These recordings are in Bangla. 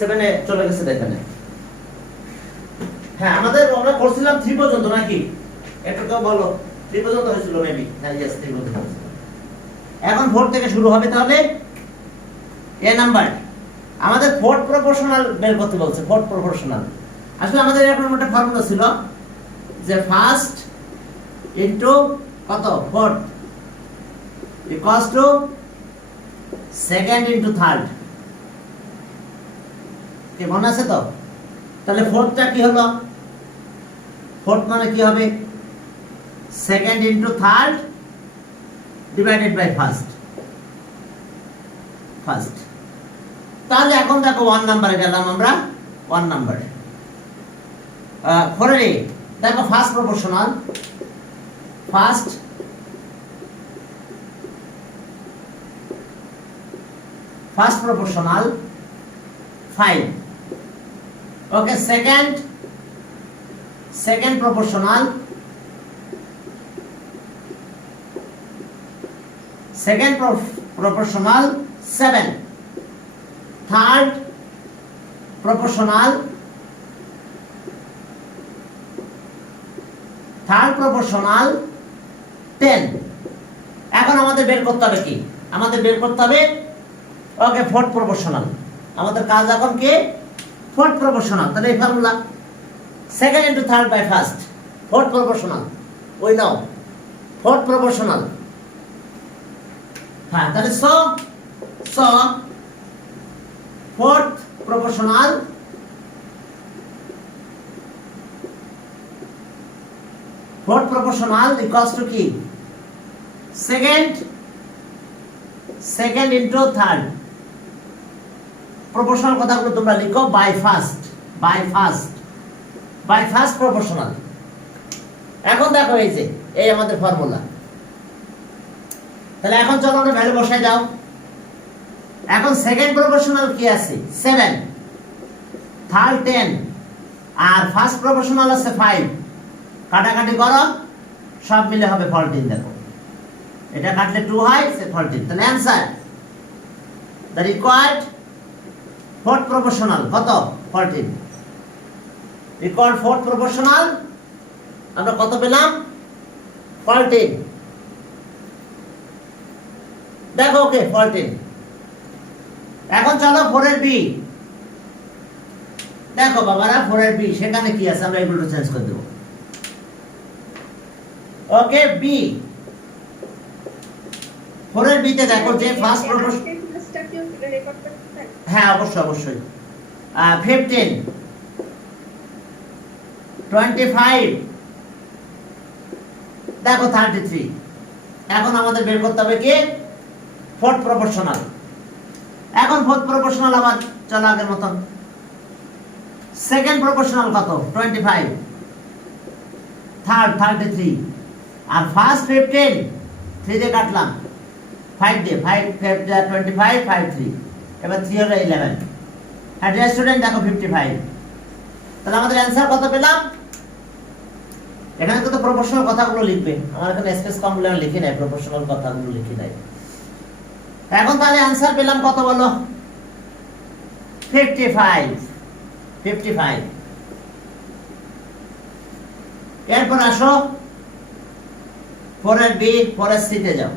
7 এ চলে গেছে দেখেন। হ্যাঁ আমরা করছিলাম 3 পর্যন্ত নাকি? এটা তো বলো 3 পর্যন্ত হয়েছিল মেবি। হ্যাঁ यस 3 পর্যন্ত। এখন 4 থেকে শুরু হবে তাহলে এ নাম্বার। আমাদের ফোর্থ প্রপোর্শনাল বের করতে বলছে, ফোর্থ প্রপোর্শনাল। আসলে আমাদের এখন একটা ফর্মুলা ছিল যে ফার্স্ট ইনটু কত fourth equals to second into third. কি মনে আছে তো? তাহলে ফোর্থটা কি হলো? ফোর্থ মানে কি হবে? Second into third divided by first. First. তাহলে এখন দেখো 1 নম্বরে গেলাম আমরা, 1 নাম্বার। 4 এর দেখো first proportional, first proportional 5। Okay, second proportional, proportional 7। Third proportional, third proportional 10। এখন আমাদের বের করতে হবে কি? আমাদের বের করতে হবে ওকে ফোর্থ প্রপোর্শনাল। আমাদের কাজ এখন কি? Fourth proportional. তাহলে এই formula second into third by first, fourth proportional. ওই নাও ফোর্থ প্রপোর্শনাল। হ্যাঁ, তাহলে so fourth proportional equals to কি? second into third। প্রপোর্শনাল কথাগুলো তোমরা লিখো বাই ফার্স্ট প্রপোর্শনাল। এখন দেখো এই যে এই আমাদের ফর্মুলা। তাহলে এখন চলো আমরা ভ্যালু বসাই দাও। এখন সেকেন্ড প্রপোর্শনাল কি আছে? 7, থার্ড 10 আর ফার্স্ট প্রপোর্শনাল আছে 5। কাটাকাটি করো, সব মিলে হবে 14। দেখো এটা কাটলে 2 হয়, সে 14। তাহলে answer the required fourth proportional কত? 14। রিকোয়ার্ড ফোর্থ প্রপোর্শনাল আমরা কত পেলাম? 14। দেখো ওকে 14। এখন চলো 4 এর বি দেখো বাবারা। 4 এর বি সেখানে কি আছে? আমরা এগুলো চেঞ্জ করে দেব। ওকে, বি 4 এর বি তে দেখো যে ফার্স্ট প্রপোর্শনাল। হ্যাঁ অবশ্যই 15, 25 দেখো 33। এখন আমাদের বের করতে হবে কি? Fourth proportional. এখন ফোর্থ প্রপোর্শনাল আবার চলো আগের মতন। সেকেন্ড প্রপোর্শনাল কত? 25, থার্ড 33 আর ফার্স্ট 15। 3 দিয়ে কাটলাম, 5 দিয়ে 5 25 5 3। এবার 3 হলো 11। আর স্টুডেন্ট দেখো 55। তাহলে আমাদের आंसर কত পেলাম? এখানে তো প্রপোর্শনাল কথাগুলো লিখবে। আমার এখানে স্পেস কম বলে আমি লিখি নাই, প্রপোর্শনাল কথাগুলো লিখি নাই। এখন তাহলে आंसर পেলাম কত বলো? 55। এরপর আসো 4 এর বি, 4 এর সি তে যাও।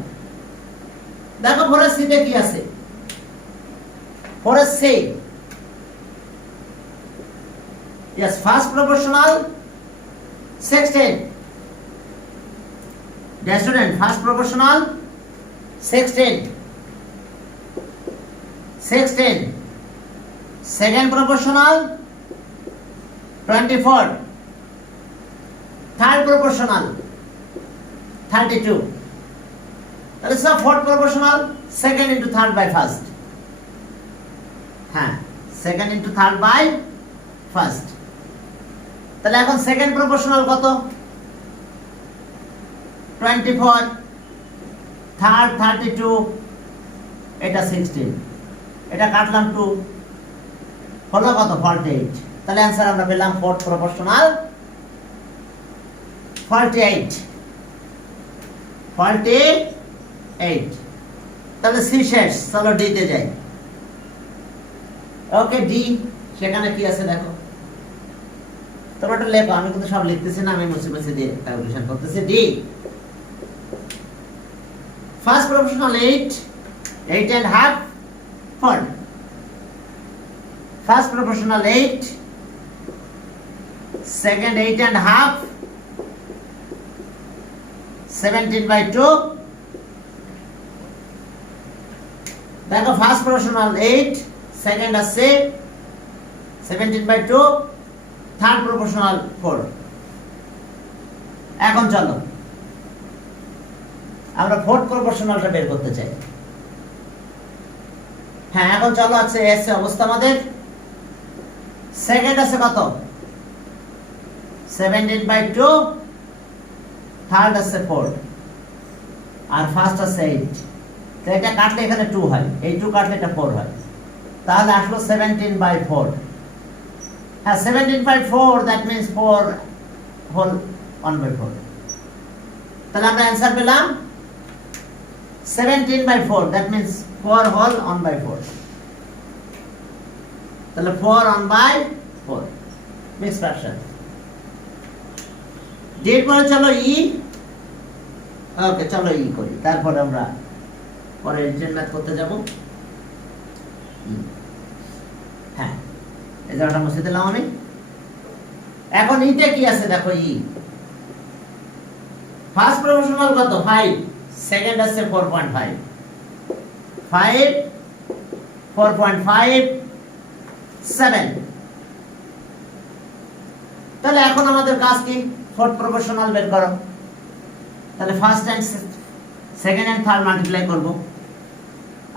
দেখো 4 এর সি তে কি আছে? 4 এর C yes first proportional 16। dear student, first proportional 16, second proportional 24, third proportional 32। তাহলে সব fourth proportional second into third by first। হ্যাঁ, second into third by first। তাহলে এখন সেকেন্ড প্রপোর্শনাল কত? 24, থার্ড 32, এটা 16। এটা কাটলাম 2, হলো কত? 48। তাহলে आंसर আমরা পেলাম ফোর্থ প্রপোর্শনাল 48। তাহলে সি শেষ। চলো ডি তে যাই। ওকে ডি, সেখানে কি আছে দেখো, তোমরা একটু লেখো, আমি কিন্তু সব লিখতেছি না, আমি মুছে মুছে দিয়ে ক্যালকুলেশন করতেছি। D first proportional 8, 8 and half 4, first proportional 8, second 8 and half, 17/2, দেখো ফার্স্ট প্রপোর্শনাল 8, সেকেন্ড আছে 17/2, থার্ড প্রপোর্শনাল 4। এখন চলো আমরা ফোর্থ প্রপোর্শনালটা বের করতে চাই। হ্যাঁ, এখন চলো আছে এস অবস্থা আমাদের। সেকেন্ড আছে কত? 17/2, থার্ড আছে 4, আর ফার্স্ট আছে 8। তো এটা কাটলে এখানে 2 হয়, এই 2 কাটলে এটা 4 হয়, তাহলে আসলো 17/4। হ্যাঁ, 17/4, দ্যাট মিন্স 4 হোল 1/4। তাহলে আমরা অ্যান্সার পেলাম 17/4, দ্যাট মিন্স 4 হোল 1/4। তাহলে 4 1/4 মিক্স ফ্র্যাকশন। ডেট পরে চলো ই। ওকে, চলো ই করি, তারপরে আমরা পরে রিটেন ম্যাথ করতে যাব। হ্যাঁ, এই জায়গাটা মুছে দিলাম আমি। এখন ইতে কি আছে দেখো, ই ফার্স্ট প্রপোর্শনাল কত? 5, সেকেন্ড আছে 4.5, 5, 4.5, 7। তাহলে এখন আমাদের কাজ কি? ফোর্থ প্রপোর্শনাল বের করো। তাহলে first and second and third multiply করব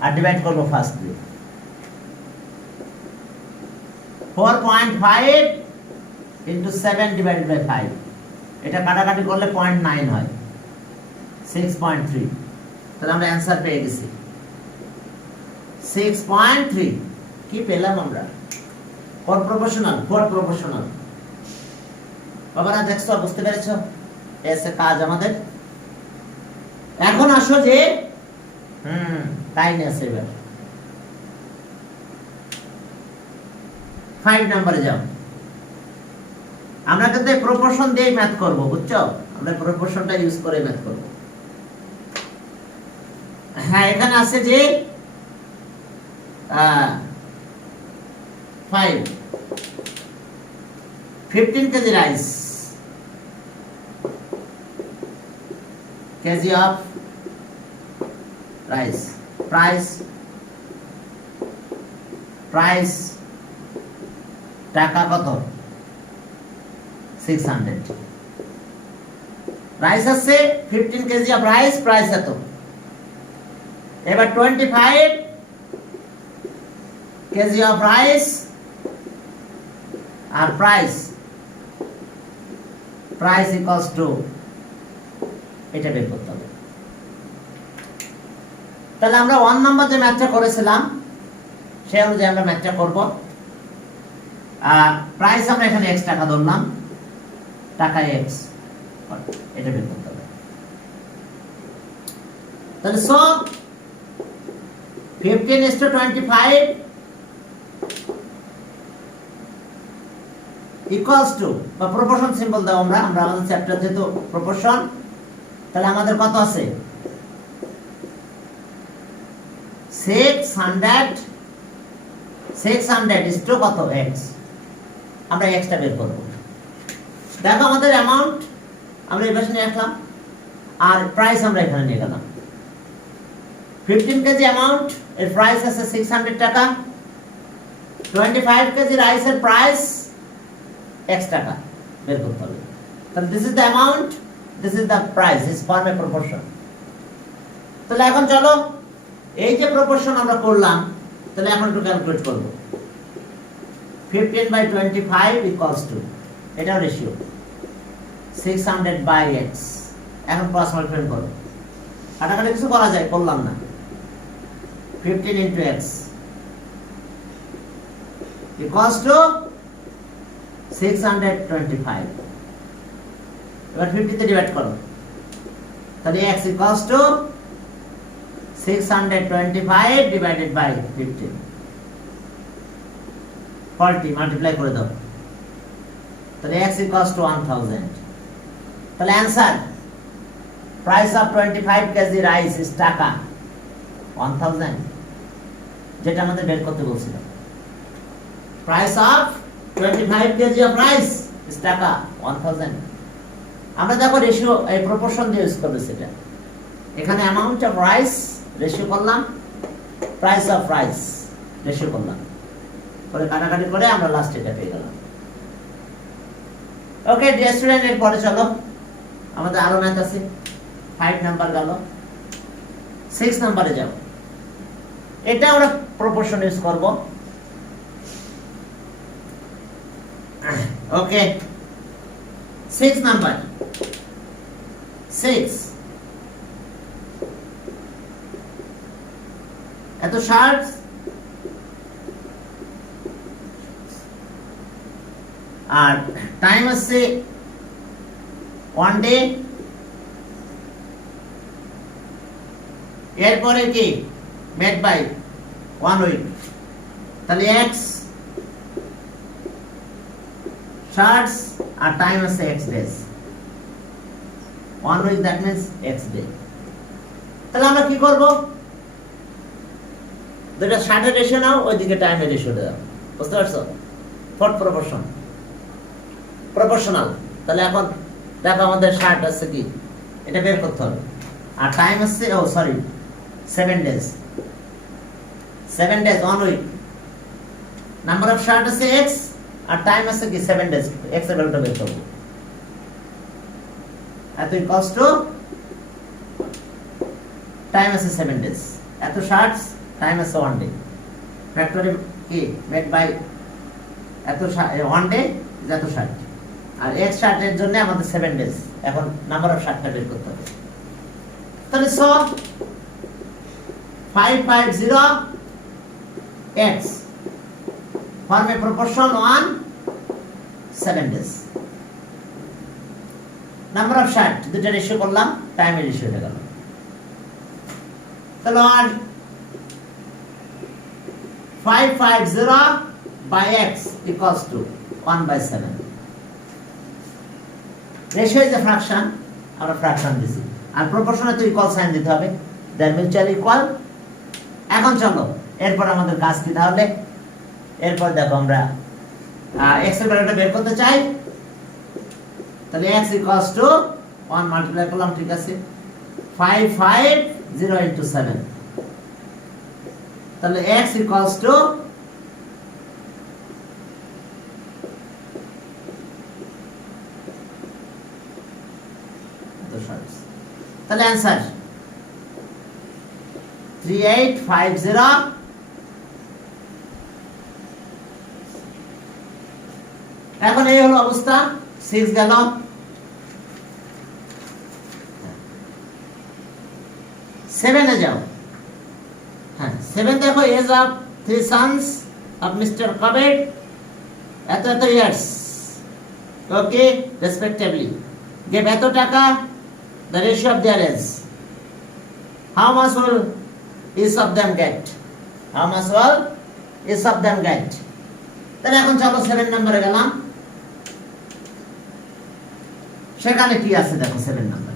আর ডিভাইড করব ফার্স্ট দিয়ে। 4.5 into 7 divided by 5, এটা কাটাকাটি করলে 0.9 হয়, 6.3। তাহলে আমরা অ্যান্সার পেয়ে গেছি 6.3। কি পেলাম আমরা? Fourth proportional. বাবারা দেখছো, বুঝতে পেরেছো এসে কাজ আমাদের। এখন আসো যে টাইম আছে, এবার 5 নম্বরে যাও। আমরা কিন্তু প্রপোর্শন দিয়ে ম্যাথ করব, বুঝছো? আমরা প্রপোর্শনটা ইউজ করে ম্যাথ করব। হ্যাঁ, এখানে আছে যে 15 KG rice, KG of rice, price টাকা কত? 600। রাইস আছে 15 কেজি অফ রাইস, প্রাইস এত। এবার 25 কেজি অফ রাইস আর প্রাইস ইকুয়ালস টু, এটা বের করতে হবে। তাহলে আমরা 1 নাম্বার যে ম্যাথটা করেছিলাম সেই অনুযায়ী আমরা ম্যাথটা করব। প্রাইস আমরা এখানে x টাকা ধরলাম, টাকা x, এটা বের করতে হবে। তাহলে সো 15:25 ইকুয়ালস টু, বা প্রপোর্শন সিম্বল দাও আমরা আমাদের চ্যাপ্টার যেহেতু প্রপোর্শন, তাহলে আমাদের কত আছে? 600 ইস টু কত? x। আমরা x টা বের করব। দেখো আমাদের অ্যামাউন্ট আমরা এই পাশে নিয়ে আসলাম, আর প্রাইস আমরা এখানে নিয়ে গেলাম। 15 কেজি অ্যামাউন্ট, এর প্রাইস আছে 600 টাকা। 25 কেজি রাইসের প্রাইস x টাকা বের করতে হবে। তাহলে this is the amount, this is the price, is form A proportion. তাহলে এখন চলো এই যে প্রপোর্শন আমরা করলাম, তাহলে এখন একটু ক্যালকুলেট করব। 15/25 ইকুয়ালস টু, এটাও রেশিও 600/x। এখন ক্রস মাল্টিপ্লাই করো, কাটাকাটি কিছু করা যায়, করলাম না। 15 into x equals to 625। এবার 50 তে ডিভাইড করো, তাহলে x equals to 625 divided by 15। 40 multiply করে দাও, তাহলে x equals to 1000। তাহলে answer price of 25 KG rice is টাকা 1000, যেটা আমাদের বের করতে বলছিল। Price of 25 KG of rice is টাকা 1000। আমরা দেখো রেশিও এই প্রপোর্শন দিয়ে ইউজ করব সেটা। এখানে অ্যামাউন্ট অফ রাইস রেশিও করলাম, প্রাইস অফ রাইস রেশিও করলাম, পরে কাটাকাটি করে আমরা লাস্ট এটা পেয়ে গেলাম। ওকে ডিয়ার স্টুডেন্ট, এর পরে চলো আমাদের আরো ম্যাথ আছে। 5 নাম্বার গেল, 6 নাম্বারে যাও। এটা আমরা প্রপোর্শন ইউজ করব। ওকে 6 নাম্বার, 6 এত শার্ট আর টাইম আছে 1 ডে, এরপরে কি মেড বাই 1 উইক, তাহলে x শার্টস আর টাইম আছে x days, 1 weak that means x day. তাহলে আমরা কি করব, দুটো শার্টের রেশিও নাও, ওইদিকে টাইমের রেশিও দাও, বুঝতে পারছো? Fourth proportion proportional. তাহলে এখন দেখো আমাদের শার্ট আছে কি, এটা বের করতে হবে, আর টাইম আছে 7 days, 7 days 1 week, number of shirt আছে x আর টাইম আছে কি 7 ডেজ, x এর ভ্যালুটা বের করব। এত ইকুয়ালস টু টাইম আছে 7 ডেজ, এত শার্টস, টাইম আছে 1 ডে, ফ্যাক্টরি কি মেড বাই এত 1 ডে ইজ এত শার্ট, আর x শার্টের জন্য আমাদের 7 ডেজ। এখন নাম্বার অফ শার্টটা বের করতে হবে। তাহলে so 550 x form a proportion on 7 days. Number of shirt দুটো রেশিও করলাম, টাইমের রেশিও হয়ে গেল। তাহলে 550 by x equals to 1/7. Ratio is a fraction, আমরা ফ্র্যাকশন দিছি, আর প্রপোর্শনে তো ইকুয়াল সাইন দিতে হবে, দ্যাট মিউচুয়াল ইকুয়াল। এখন চলো এরপর আমাদের কাজ কি তাহলে, এরপর দেখো আমরা x এর ভ্যালুটা বের করতে চাই। তাহলে x equals to 1 মাল্টিপ্লাই করলাম, ঠিক আছে, 550 into 7, তাহলে x equals to তাহলে অ্যানসার 3850। এখন এই হলো অবস্থা, 6 গেল, 7 এ যাও। হ্যাঁ 7 দেখো, age of 3 sons of Mr. Kabir এত ইয়ার্স, ওকে রেসপেক্টিভলি, গেভ এত টাকা, the ratio of their age, how much will each of them get, how much will each of them get। তাহলে এখন চলো 7 নম্বরে গেলাম, সেখানে কি আছে দেখো 7 নাম্বার।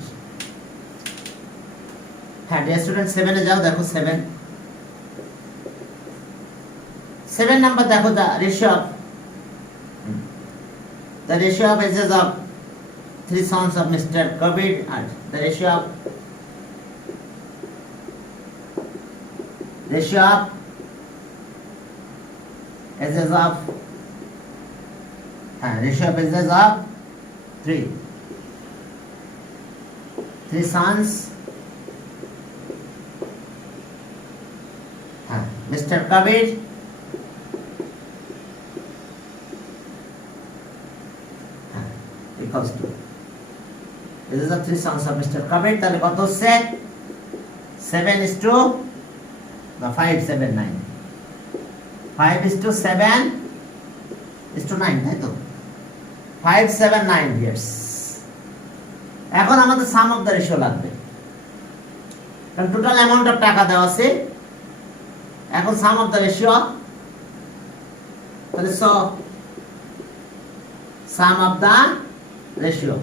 হ্যাঁ ডিয়ার স্টুডেন্ট 7 এ যাও, দেখো 7 নাম্বার দেখো, the ratio of ages of 3 sons of Mr. Kabir and the ratio of ages of 3 sons Mr. Kabir equals to this is the 3 sons of Mr. Kabir। তাহলে কত হচ্ছে 7:9, 5:7:9, তাই তো 579 ইয়ার্স। এখন আমাদের সাম অফ দ্য রেশিও লাগবে, কারণ টোটাল অ্যামাউন্ট অফ টাকা দেওয়া আছে। এখন সাম অফ দ্য রেশিও তাহলে so sum of the ratio.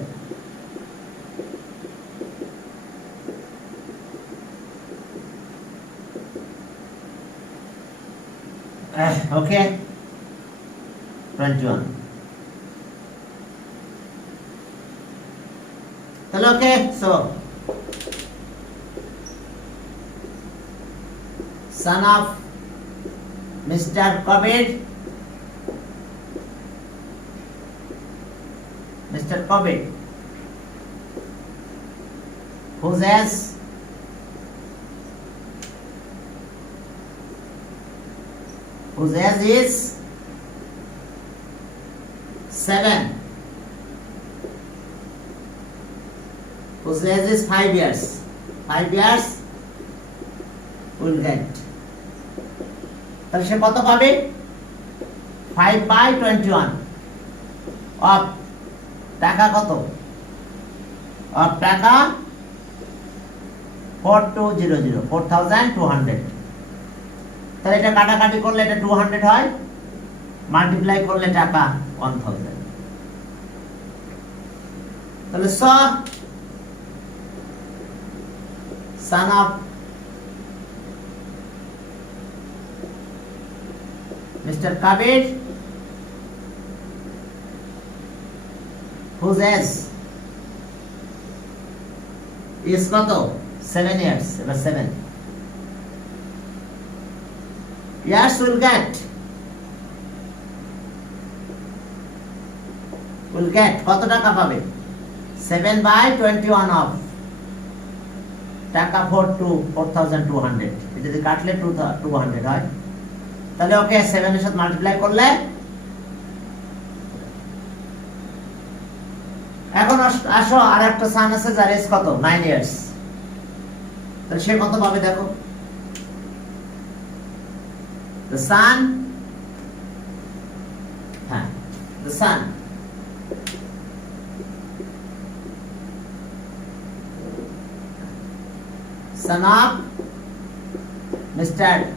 Okay, 21. তাহলে okay, so son of Mr. Kabir, whose age is 7, whose age is 5 years, will get. তাহলে সে কত পাবে? 5/21 অফ টাকা কত? অফ টাকা 4200, তাহলে এটা কাটাকাটি করলে এটা 200 হয়, মাল্টিপ্লাই করলে টাকা 1000। তাহলে son of Mr. Kabir, whose age is কত? 7 years, এবার 7 years will get কত টাকা পাবে? 7/21 অফ টাকা 4200, যদি কাটলে 200 হয়। তাহলে ওকে 7 এর সাথে মাল্টিপ্লাই করলে, এখন আসো আর একটা সান আছে যার এজ কত? 9 ইয়ার্স। তাহলে সে কত পাবে দেখো? the son of Mr.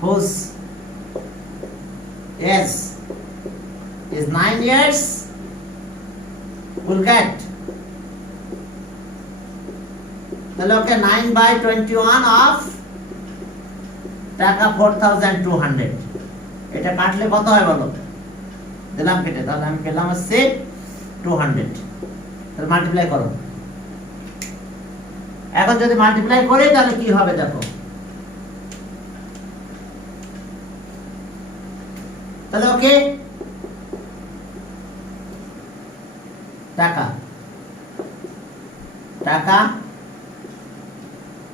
whose age is 9 years will get. তাহলে ওকে 9/21 অফ টাকা 4200, এটা কাটলে কত হয় বলো? দিলাম কেটে, তাহলে আমি পেলাম হচ্ছে 200। তাহলে মাল্টিপ্লাই করো। এখন যদি মাল্টিপ্লাই করি তাহলে কি হবে দেখো? তাহলে ওকে টাকা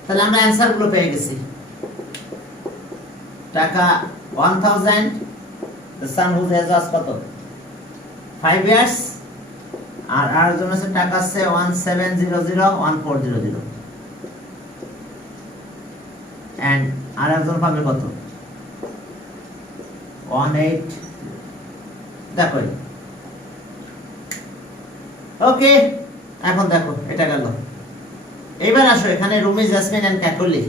তাহলে আমরা অ্যানসার গুলো পেয়ে গেছি। টাকা 1000, the son whose age was কত? 5 years, আর আরেকজন আছে টাকা আছে 1700, and আরেকজন পাবে কত? 18। দেখো ওকে, এখন দেখো এটা গেল। এবার আসো এখানে রুমি, জেসমিন এন্ড কাকলি।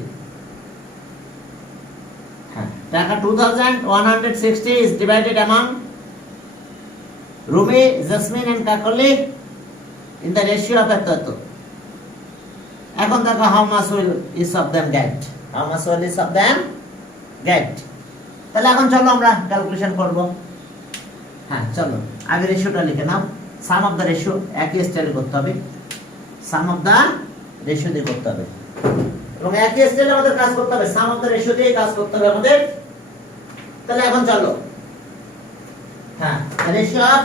হ্যাঁ, টাকা 2160 is divided among Rumi, Jasmine and Kakali in the ratio of এত। এখন দেখো how much will each of them get? তাহলে এখন চলো আমরা ক্যালকুলেশন করব। হ্যাঁ চলো, আগে রেশিওটা লিখে নাও। সাম অফ দ্য রেশিও একই স্টাইলে করতে হবে, সাম অফ দ্য রেশিও দিয়ে করতে হবে, এবং একই স্টাইলে আমাদের কাজ করতে হবে, সাম অফ দ্য রেশিও দিয়ে কাজ করতে হবে আমাদের। তাহলে এখন চলো, হ্যাঁ, ratio of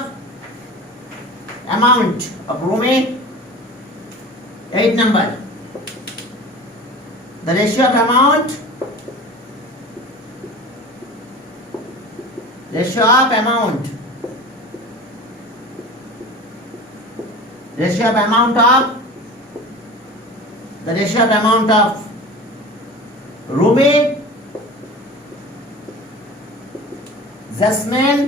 amount of Rumi 8 number, the ratio of amount ratio of amount of Rumi, Jasmine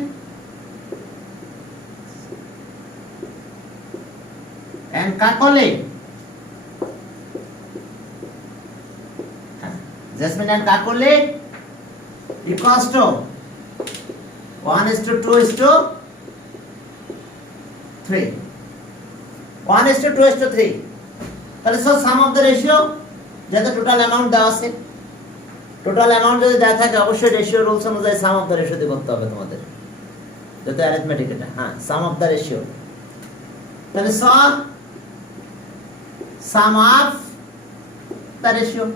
and Kakoli. Jasmine and Kakoli equals to 1:2:3 1:2:3 তাহলে so some of the ratio যেটা টোটাল অ্যামাউন্ট দেওয়া আছে টোটাল অ্যামাউন্ট যদি দেওয়া থাকে অবশ্যই রেশিও রুলস অনুযায়ী সাম অফ দ্য রেশিও দিয়ে করতে হবে তোমাদের যেটা অ্যারিথমেটিক এটা হ্যাঁ সাম অফ দ্য রেশিও তাহলে সাম অফ দ্য রেশিও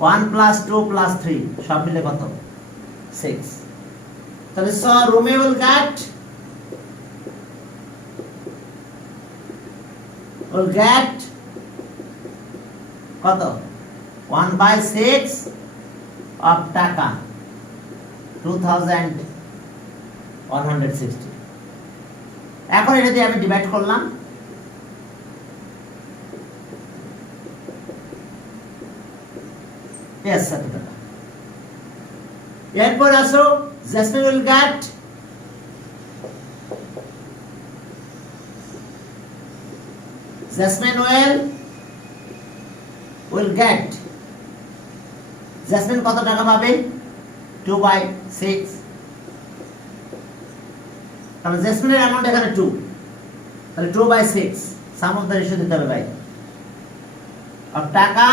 1 + 2 + 3 সব মিলে কত 6 তাহলে রুমে will get কত 1/6 of টাকা 2160 এখন এটা দিয়ে আমি ডিভাইড করলাম yes এত টাকা এরপর আসো Jasmine will get Jasmine will get Jasmine কত টাকা পাবে 2/6 তাহলে Jasmine এর অ্যামাউন্ট এখানে 2 তাহলে 2/6 সাম অফ দ্য রেশিও দিতে হবে ভাই আর টাকা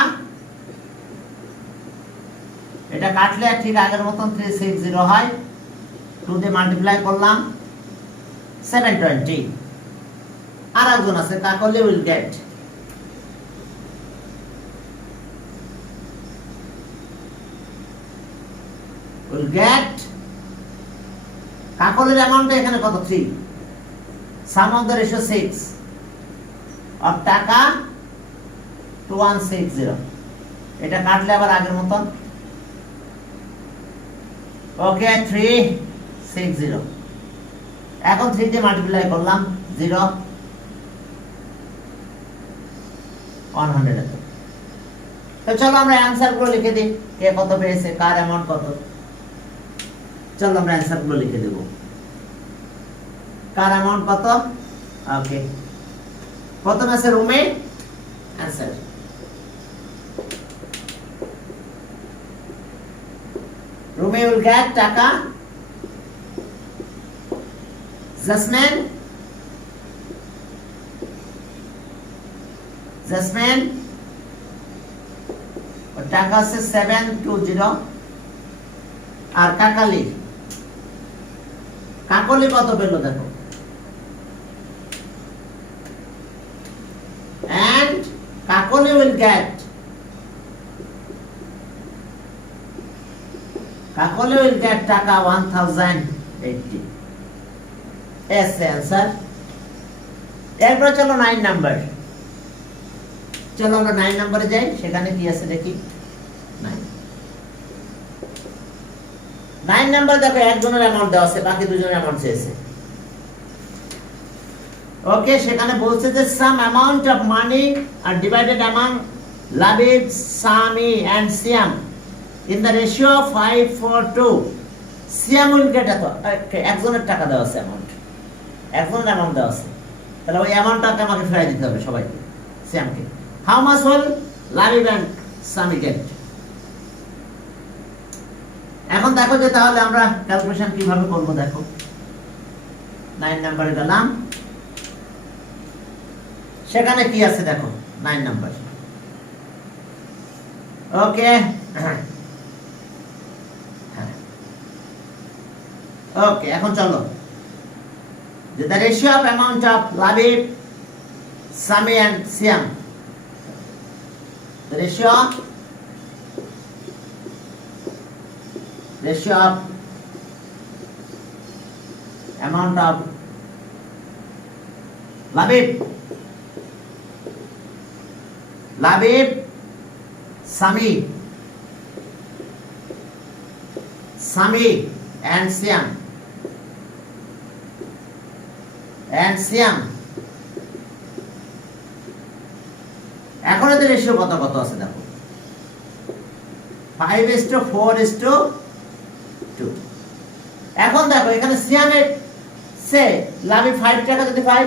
এটা কাটলে ঠিক আগের মতন 360 হয় 2 দিয়ে মাল্টিপ্লাই করলাম 720 আর একজন আছে কাকলি will get কাকলের অ্যামাউন্ট এখানে কত 3 সাম অফ দ্য রেশিও 6 আর টাকা 2160 এটা কাটলে আবার আগের মতন ওকে 360 এখন 3 দিয়ে মাল্টিপ্লাই করলাম 0 100 তো চলো আমরা অ্যানসার গুলো লিখে দিই কে কত পেয়েছে কার অ্যামাউন্ট কত চলো আমরা অ্যানসার গুলো লিখে দেব কার অ্যামাউন্ট কত ওকে প্রথমে আছে রুমে অ্যানসার রুমে will get টাকা Jasmine ওর টাকা আছে 720 আর কাকলি কত পেল দেখো and কাকলি will get টাকা 1080 এস आंसर এরপর চলো 9 নাম্বার চলো আমরা 9 নম্বরে যাই সেখানে কি আছে দেখি 9 নাম্বার দেখো একজনের অ্যামাউন্ট দেওয়া আছে বাকি দুজনের অ্যামাউন্ট চেয়েছে ওকে সেখানে বলছে যে সাম অ্যামাউন্ট অফ মানি আর divided among Labib Sami and Siyam in the ratio of 5:4 Siyam will get একজনের টাকা দেওয়া আছে অ্যামাউন্ট একজনের অ্যামাউন্ট দেওয়া আছে তাহলে ওই অ্যামাউন্টটাকে আমাকে ফেরত দিতে হবে সবাইকে সিয়ামকে how much will Labib and Sami get এখন দেখো যে তাহলে আমরা ক্যালকুলেশন কিভাবে করব দেখো 9 নম্বরে গেলাম সেখানে কি আছে দেখো 9 নম্বর ওকে ওকে এখন চলো যে the ratio of amount of Labib, Sami and Siam the ratio of amount of Labib, Sami and Siam এখন এদের রেশিও কত কত আছে দেখো 5:4:2 এখন দেখো এখানে সিয়ামের সে লাভি 5 টাকা যদি পাই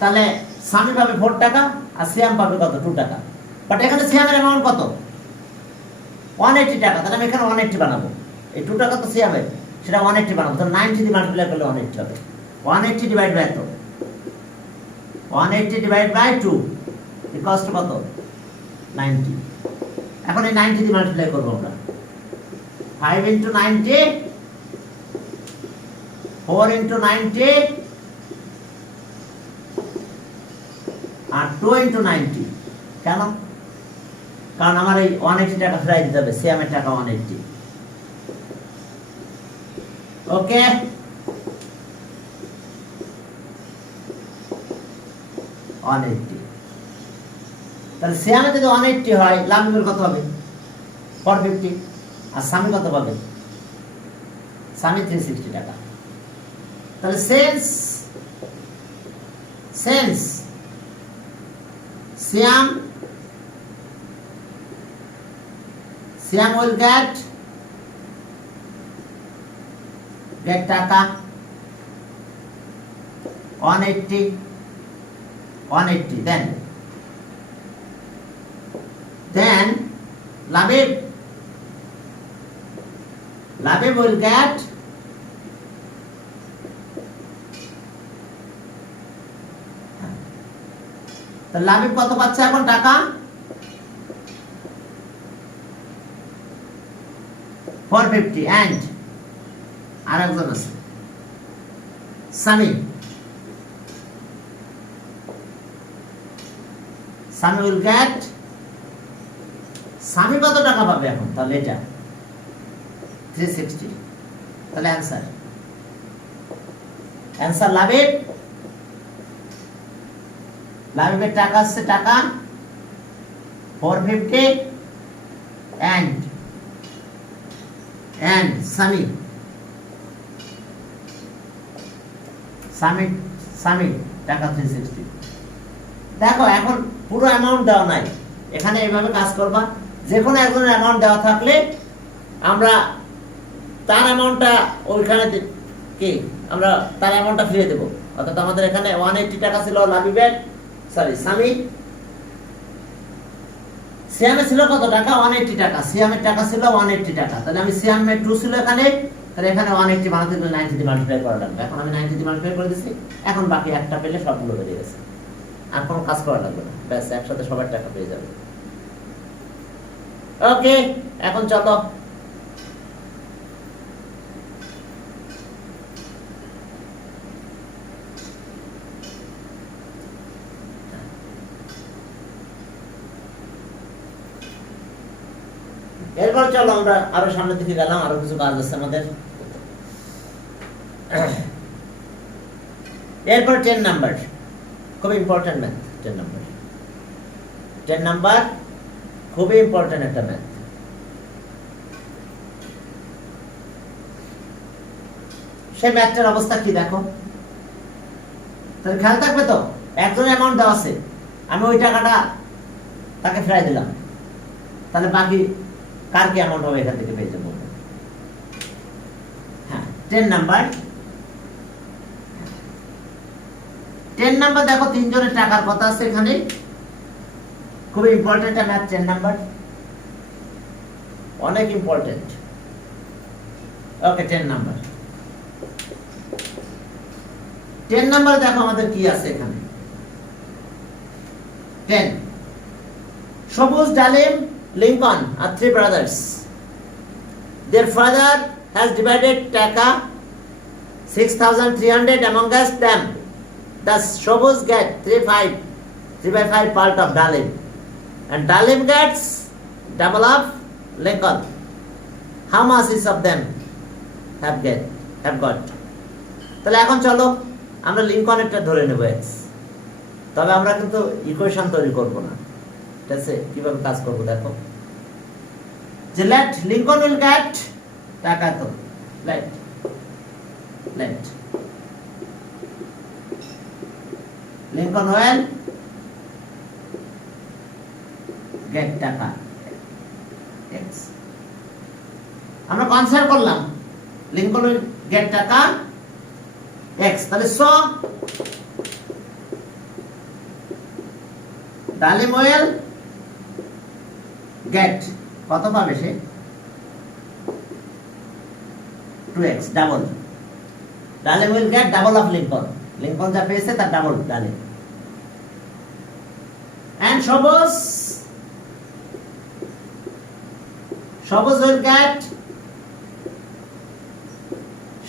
তাহলে সামি পাবে 4 টাকা আর সিয়াম পাবে কত 2 টাকা বাট এখানে সিয়ামের অ্যামাউন্ট কত? 180 টাকা। তাহলে আমি এখানে 180 বানাবো। এই 2 টাকা তো সিয়ামের, সেটা 180 বানাবো। তাহলে 90 দিয়ে মাল্টিপ্লাই করলে 180 হবে। 180 ডিভাইড বাই এত, 180 ডিভাইড বাই 2 ইকুয়ালস টু কত? 90। এখন এই 90 দিয়ে মাল্টিপ্লাই করবো আমরা। 5 ইনটু 90, 4 ইনটু 90 আর 2 ইনটু 90। কেন? কারণ আমার এই 180 টাকা ফেরাই দিতে হবে, সিয়ামের টাকা 180। ওকে, তাহলে সিয়ামে যদি 180 হয়, লামিবের কত হবে? 450। আর সামি কত পাবে? সামি 360 টাকা। তাহলে সেন্স সিয়াম will get টাকা 180 then Labib will get তো লাবিব কত পাচ্ছে এখন টাকা? 450 and আরেকজন আছে সামি will get, সামি কত টাকা পাবে এখন? তাহলে এটা 360। তাহলে অ্যান্সার লাবিবের টাকা আসছে টাকা 450 and সামি টাকা 360। দেখো এখন পুরো অ্যামাউন্ট দেওয়া নাই, এখানে এইভাবে কাজ করবা। যে কোনো একজনের অ্যামাউন্ট দেওয়া থাকলে আমরা তার অ্যামাউন্টটা ওইখানে কি আমরা তার অ্যামাউন্টটা ফিরিয়ে দেবো। অর্থাৎ আমাদের এখানে 180 টাকা ছিল লাবিবের, সিয়ামে ছিল কত টাকা? 180 টাকা। সিয়ামের টাকা ছিল 180 টাকা। তাহলে আমি সিয়ামের 2 ছিল এখানে, তাহলে এখানে 180 বানাতে গেলে 90 দিয়ে মাল্টিপ্লাই করা লাগবে। এখন আমি 90 দিয়ে মাল্টিপ্লাই করে দিচ্ছি। এখন বাকি একটা পেলে সবগুলো বেরিয়ে গেছে, আর কোনো কাজ করা লাগবে না, ব্যাস একসাথে সবার টাকা পেয়ে যাবে। ওকে, এখন চলো এরপর চলো আমরা আরো সামনের দিকে গেলাম, আরো কিছু কাজ আছে আমাদের। এরপর 10 নাম্বার, খুব ইম্পর্টেন্ট ম্যাথ। 10 নাম্বার খুবই ইম্পর্টেন্ট একটা ম্যাথ। সেই ম্যাথটার অবস্থা কি দেখো, তাহলে খেয়াল থাকবে তো, একজন অ্যামাউন্ট দেওয়া আছে, আমি ওই টাকাটা তাকে ফেরাই দিলাম, তাহলে বাকি কার কি অ্যামাউন্ট হবে এখান থেকে পেয়ে যাবো। হ্যাঁ, 10 নাম্বার দেখো, তিনজনের টাকার কথা আছে এখানে, খুবই ইম্পর্টেন্ট ম্যাথ। 10 নাম্বার অনেক ইম্পর্টেন্ট। ওকে, 10 নাম্বার দেখো আমাদের কি আছে এখানে। 10, সবুজ, ডালিম, Lincoln are 3 brothers. Their father has divided taka 6,300 among them. Thus, Shobuz get 3/5 part of Dalim, and Dalim gets double of Lincoln. How much each of them have got? তাহলে এখন চলো আমরা লিঙ্কনেরটা ধরে নেব x, তবে আমরা কিন্তু ইকুয়েশন তৈরি করব না। ঠিক আছে, কিভাবে কাজ করব দেখো, যে লেট লিঙ্কন উইল গেট টাকা, তো লেট লিঙ্কন উইল গেট টাকা x। আমরা কনসিডার করলাম লিঙ্কন উইল গেট টাকা x, তাহলে সো ডালিম উইল গেট কত পাবে সে 2x ডাবল ডালিম will get double of Lincoln Lincoln যা পেয়েছে তার ডাবল ডালিম এন্ড সবুজ উইল গেট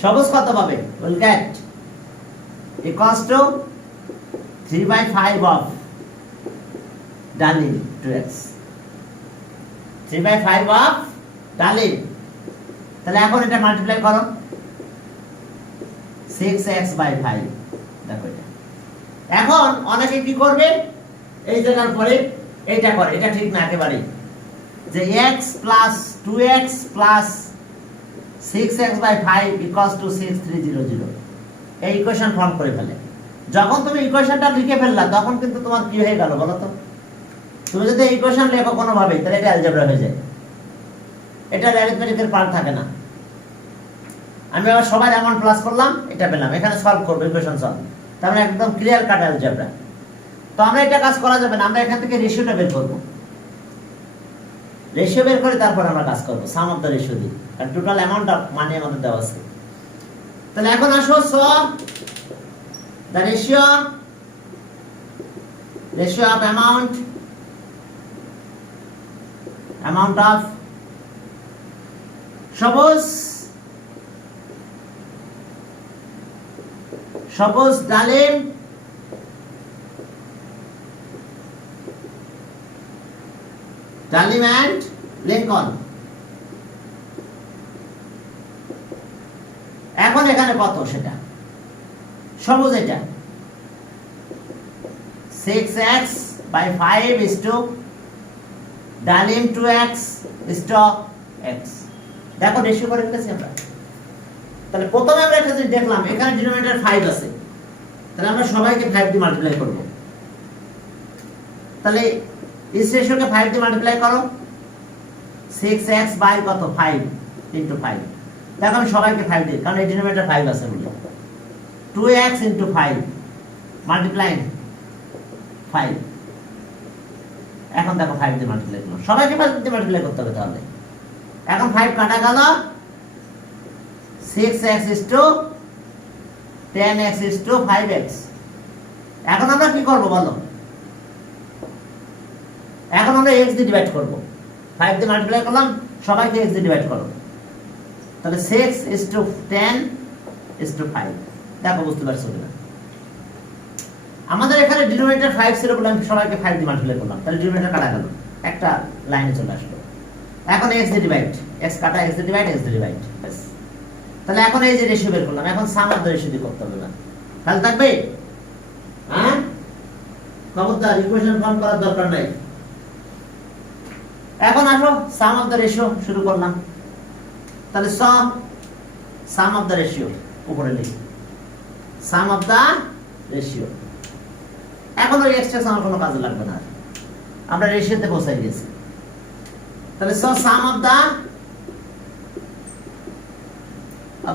সবুজ কত পাবে will get equals to 3/5 of ডালিম 2x 3/5 অফ ডালিম তাহলে এখন এটা মাল্টিপ্লাই করো 6x/5 দেখো এটা এখন অনেকে কি করবে এই জায়গার পরে এটা করে এটা ঠিক না একেবারে যে x + 2x + 6x/5 = 6300 এই ইকুয়েশন ফর্ম করে ফেলে যখন তুমি ইকুয়েশনটা লিখে ফেললা তখন কিন্তু তোমার কি হয়ে গেল বলো তো তুমি যদি এই ইকুয়েশন লেখো কোনো ভাবে তাহলে এটা অ্যালজেব্রা হয়ে যায় এটা অ্যারিথমেটিকের পার্ট থাকে না আমি আবার সবার অ্যামাউন্ট প্লাস করলাম এটা পেলাম এখানে সলভ করব ইকুয়েশন সলভ তার মানে একদম ক্লিয়ার কাট অ্যালজেব্রা তো আমরা এটা কাজ করা যাবে না আমরা এখান থেকে রেশিওটা বের করব রেশিও বের করে তারপর আমরা কাজ করব সাম অফ দ্য রেশিও দিয়ে কারণ টোটাল অ্যামাউন্ট অফ মানি আমাদের দেওয়া আছে তাহলে এখন আসো so the ratio of amount of সবুজ ডালিম and লিঙ্কন এখন এখানে কত সেটা সবুজ এটা 6x/5 ডালিম 2x x দেখো রেশিও করে ফেলেছি আমরা তাহলে প্রথমে আমরা একটা জিনিস দেখলাম এখানে ডিনোমিনেটর 5 আছে তাহলে আমরা সবাইকে 5 দিয়ে মাল্টিপ্লাই করব তাহলে ইস রেশিওকে 5 দিয়ে মাল্টিপ্লাই করো 6x বাই কত 5 * 5 দেখো আমি সবাইকে 5 দিই কারণ এই ডিনোমিনেটর 5 আছে বলে 2x * 5 মাল্টিপ্লাইং 5 এখন দেখো 5 দিয়ে মাল্টিপ্লাই করো সবাইকে 5 দিয়ে মাল্টিপ্লাই করতে হবে তাহলে এখন 5 কাটা গেল 6x * 10x * 5x এখন আমরা কি করব বলো এখন আমরা x দিয়ে ডিভাইড করব 5 দিয়ে মাল্টিপ্লাই করলাম সবাইকে x দিয়ে ডিভাইড করো তাহলে 6 * 10 * 5 দেখো বুঝতে পারছো কিনা আমাদের এখানে ডিনোমিনেটর 5 ছিল বলে আমি সবাইকে 5 দিয়ে মাল্টিপ্লাই করলাম তাহলে ডিনোমিনেটর কাটা গেল একটা লাইনে চলে আসলো এখন x দিয়ে ডিভাইড x কাটা x দিয়ে ডিভাইড x দিয়ে ডিভাইড বাস তাহলে এখন এই যে রেশিও বের করলাম এখন সাম অফ দ্য রেশিও দিয়ে করতে হবে না তাহলে থাকবে হ্যাঁ খবরদার ইকুয়েশন ফর্ম করার দরকার নাই এখন আসো সাম অফ দ্য রেশিও শুরু করলাম তাহলে সাম অফ দ্য রেশিও উপরে লিখি সাম অফ দ্য রেশিও এখন ওই এক্সট্রা আমার কোনো কাজে লাগবে না আমরা রেশিওতে পৌঁছে গেছি তাহলে sum of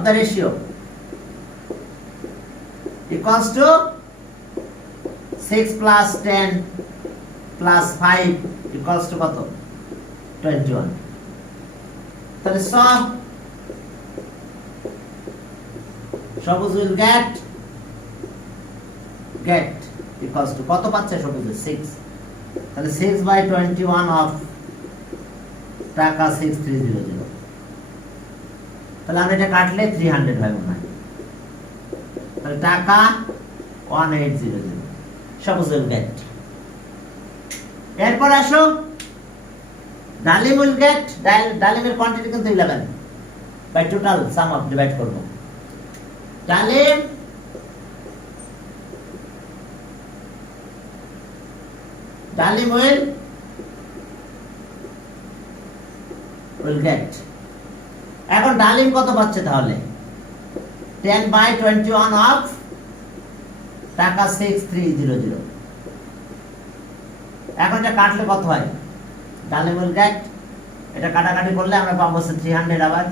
the ratio equals to 6 + 10 + 5 equals to কত 21 তাহলে সবুজ will get equals to কত পাচ্ছে সবুজ 6 তাহলে 6/21 অফ টাকা 6300 তাহলে আমরা এটা কাটলে 300 হয় মনে হয় তাহলে টাকা 1800 সবুজ will get এরপর আসো ডালিম will get ডালিমের কোয়ান্টিটি কিন্তু 11 by total sum of divide করব ডালিম will get এখন ডালিম কত পাচ্ছে তাহলে 10/21 অফ টাকা 6300 এখন এটা কাটলে কত হয় ডালিম will get এটা কাটাকাটি করলে আমরা পাবো 300 আবার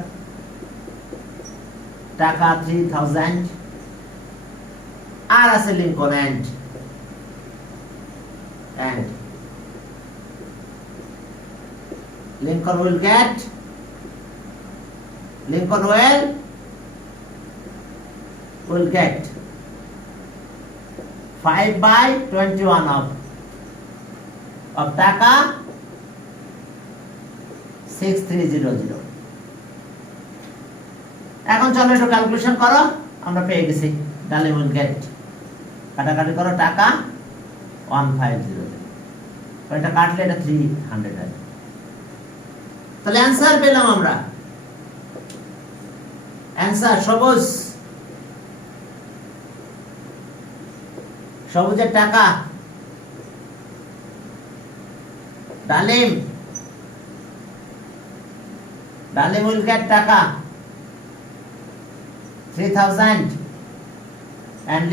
টাকা 3000 আর আছে Lincoln and Lincoln will get 5/21 of টাকা 6300। এখন চলো একটু ক্যালকুলেশন করো, আমরা পেয়ে গেছি ডালিম উইল গেট, কাটাকাটি করো, টাকা 1500, এটা কাটলে এটা 300 হয়। তাহলে অ্যান্সার পেলাম আমরা, অ্যান্সার সবুজের টাকা, ডালিম উইল গেট টাকা 3000 and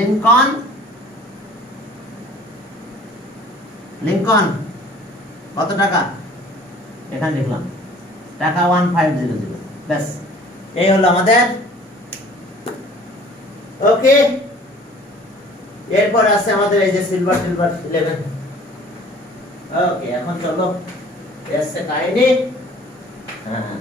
লিঙ্কন কত টাকা, এখানে লিখলাম টাকা 1500। ব্যাস, এই হলো আমাদের। ওকে, এরপর আছে আমাদের এই যে সিলভার 11। ওকে, এখন চলো এসে কাহিনী। হ্যাঁ